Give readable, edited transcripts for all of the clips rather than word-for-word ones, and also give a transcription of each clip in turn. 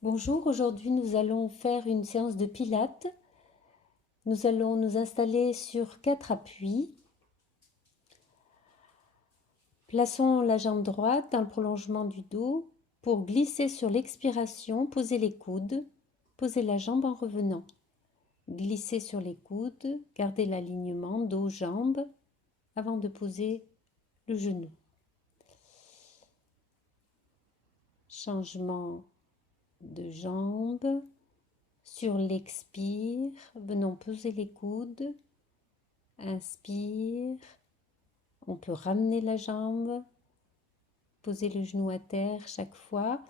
Bonjour, aujourd'hui nous allons faire une séance de pilates. Nous allons nous installer sur 4 appuis. Plaçons la jambe droite dans le prolongement du dos. Pour glisser sur l'expiration, posez les coudes, posez la jambe en revenant. Glissez sur les coudes, gardez l'alignement dos-jambe avant de poser le genou. Changement de jambe. Sur l'expire, venons poser les coudes. Inspire. On peut ramener la jambe, poser le genou à terre chaque fois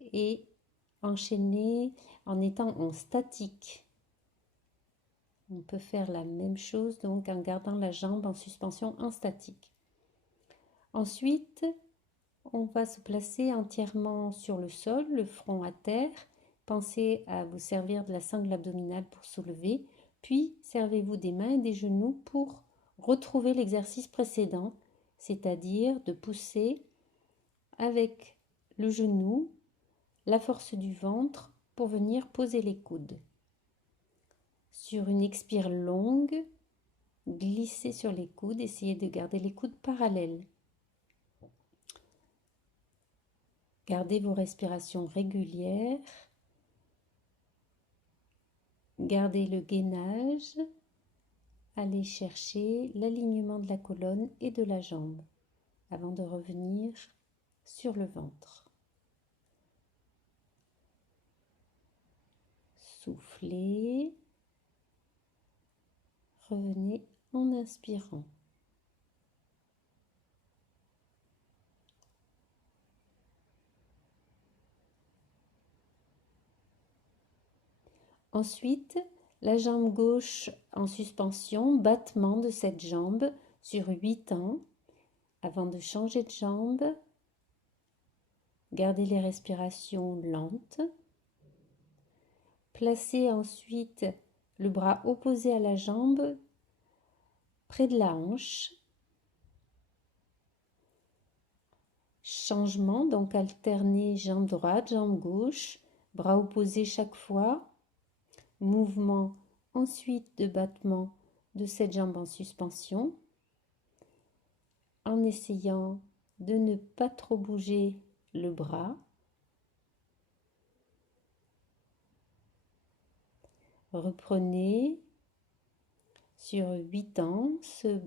et enchaîner en étant en statique. On peut faire la même chose donc en gardant la jambe en suspension en statique. Ensuite, on va se placer entièrement sur le sol, le front à terre. Pensez à vous servir de la sangle abdominale pour soulever, puis servez-vous des mains et des genoux pour retrouver l'exercice précédent, c'est-à-dire de pousser avec le genou la force du ventre pour venir poser les coudes. Sur une expire longue, glissez sur les coudes, essayez de garder les coudes parallèles. Gardez vos respirations régulières. Gardez le gainage. Allez chercher l'alignement de la colonne et de la jambe avant de revenir sur le ventre. Soufflez. Revenez en inspirant. Ensuite, la jambe gauche en suspension, battement de cette jambe sur 8 temps. Avant de changer de jambe, gardez les respirations lentes. Placez ensuite le bras opposé à la jambe près de la hanche. Changement, donc alternez jambe droite, jambe gauche, bras opposés chaque fois. Mouvement ensuite de battement de cette jambe en suspension, en essayant de ne pas trop bouger le bras. Reprenez sur 8 temps ce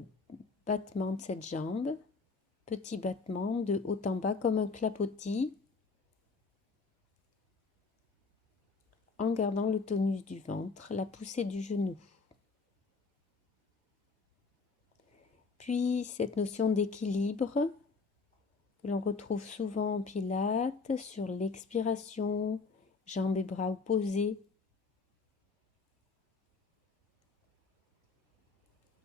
battement de cette jambe, petit battement de haut en bas comme un clapotis, en gardant le tonus du ventre, la poussée du genou. Puis cette notion d'équilibre que l'on retrouve souvent en pilates, sur l'expiration, jambes et bras opposés.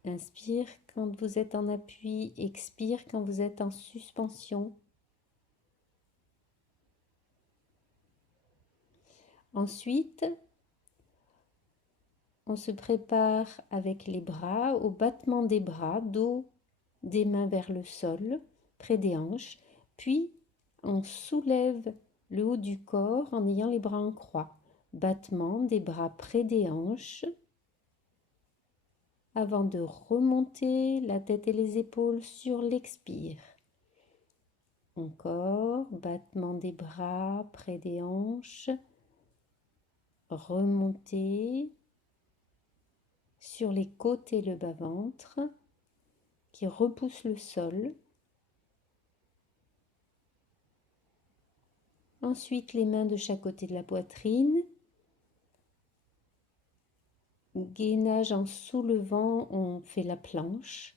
Inspire quand vous êtes en appui, expire quand vous êtes en suspension. Ensuite, on se prépare avec les bras au battement des bras, dos des mains vers le sol, près des hanches. Puis, on soulève le haut du corps en ayant les bras en croix. Battement des bras près des hanches. Avant de remonter la tête et les épaules sur l'expire. Encore, battement des bras près des hanches. Remonter sur les côtes et le bas-ventre qui repousse le sol. Ensuite, les mains de chaque côté de la poitrine. Gainage en soulevant, on fait la planche.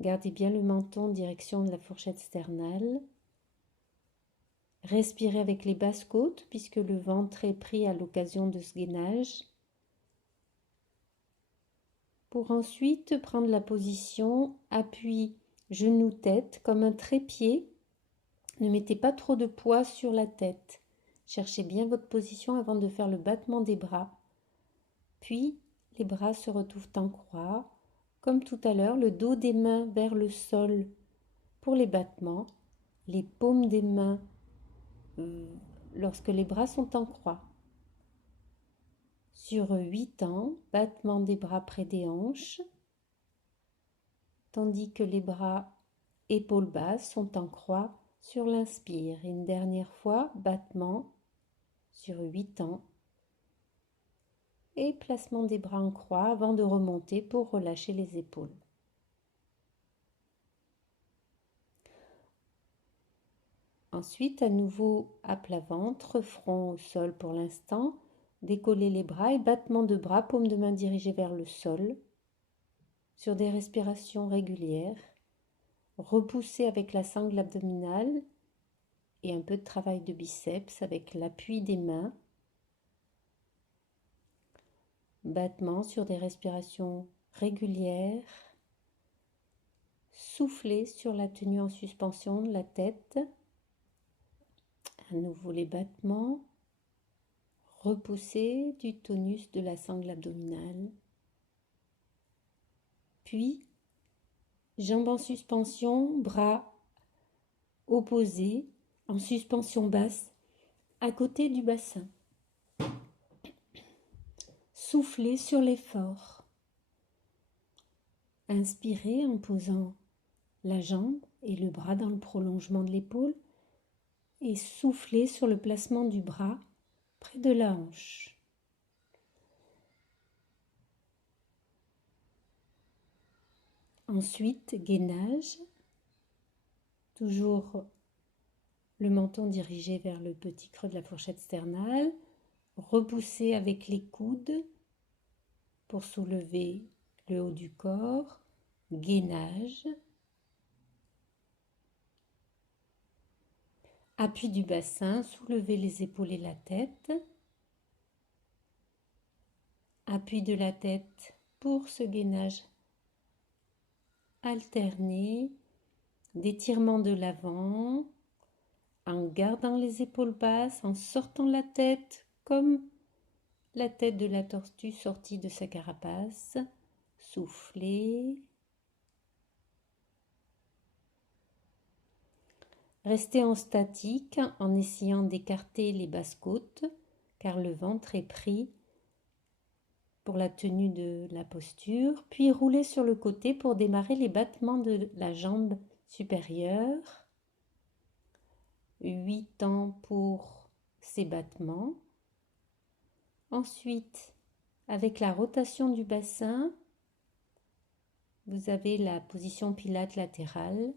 Gardez bien le menton en direction de la fourchette sternale. Respirez avec les basses côtes puisque le ventre est pris à l'occasion de ce gainage. Pour ensuite prendre la position appui genou-tête comme un trépied. Ne mettez pas trop de poids sur la tête. Cherchez bien votre position avant de faire le battement des bras. Puis, les bras se retrouvent en croix. Comme tout à l'heure, le dos des mains vers le sol pour les battements. Les paumes des mains lorsque les bras sont en croix. Sur 8 temps, battement des bras près des hanches, tandis que les bras épaules basses sont en croix sur l'inspire. Et une dernière fois, battement sur 8 temps et placement des bras en croix avant de remonter pour relâcher les épaules. Ensuite, à nouveau à plat ventre, front au sol pour l'instant, décoller les bras et battement de bras, paume de main dirigée vers le sol, sur des respirations régulières, repousser avec la sangle abdominale et un peu de travail de biceps avec l'appui des mains, battement sur des respirations régulières, souffler sur la tenue en suspension de la tête, à nouveau les battements, repousser du tonus de la sangle abdominale, puis jambes en suspension, bras opposés en suspension basse à côté du bassin. Soufflez sur l'effort. Inspirez en posant la jambe et le bras dans le prolongement de l'épaule et soufflez sur le placement du bras près de la hanche. Ensuite, gainage, toujours le menton dirigé vers le petit creux de la fourchette sternale, repoussez avec les coudes pour soulever le haut du corps, gainage, appui du bassin, soulevez les épaules et la tête, appui de la tête pour ce gainage alterné, d'étirement de l'avant, en gardant les épaules basses, en sortant la tête comme la tête de la tortue sortie de sa carapace. Soufflez. Restez en statique en essayant d'écarter les basses côtes car le ventre est pris pour la tenue de la posture, puis roulez sur le côté pour démarrer les battements de la jambe supérieure. 8 temps pour ces battements. Ensuite, avec la rotation du bassin, vous avez la position pilate latérale.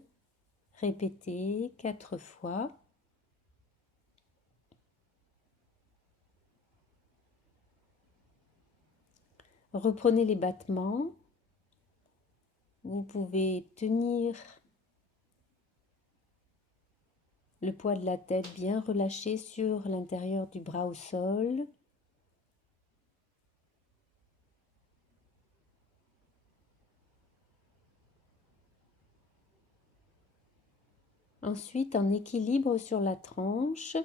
Répétez 4 fois. Reprenez les battements. Vous pouvez tenir le poids de la tête bien relâché sur l'intérieur du bras au sol. Ensuite, en équilibre sur la tranche,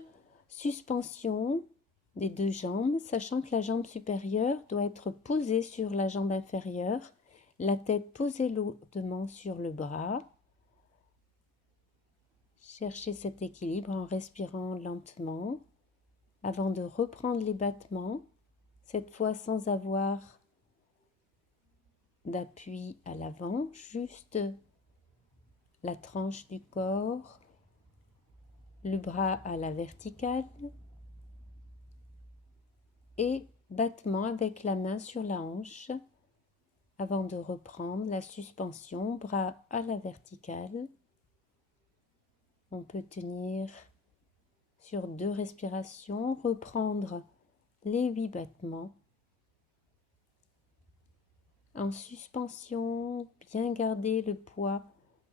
suspension des deux jambes, sachant que la jambe supérieure doit être posée sur la jambe inférieure, la tête posée lourdement sur le bras. Cherchez cet équilibre en respirant lentement avant de reprendre les battements, cette fois sans avoir d'appui à l'avant, juste la tranche du corps, le bras à la verticale et battement avec la main sur la hanche avant de reprendre la suspension, bras à la verticale. On peut tenir sur 2 respirations, reprendre les 8 battements. En suspension, bien garder le poids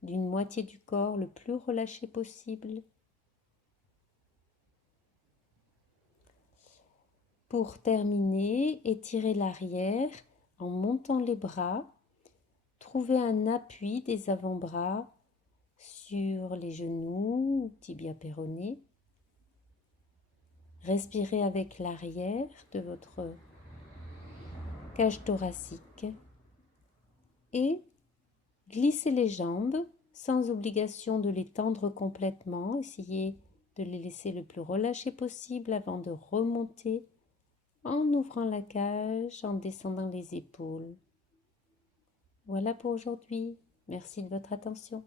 d'une moitié du corps le plus relâché possible. Pour terminer, étirez l'arrière en montant les bras. Trouvez un appui des avant-bras sur les genoux, tibia péroné. Respirez avec l'arrière de votre cage thoracique et glissez les jambes sans obligation de les tendre complètement. Essayez de les laisser le plus relâchés possible avant de remonter en ouvrant la cage, en descendant les épaules. Voilà pour aujourd'hui. Merci de votre attention.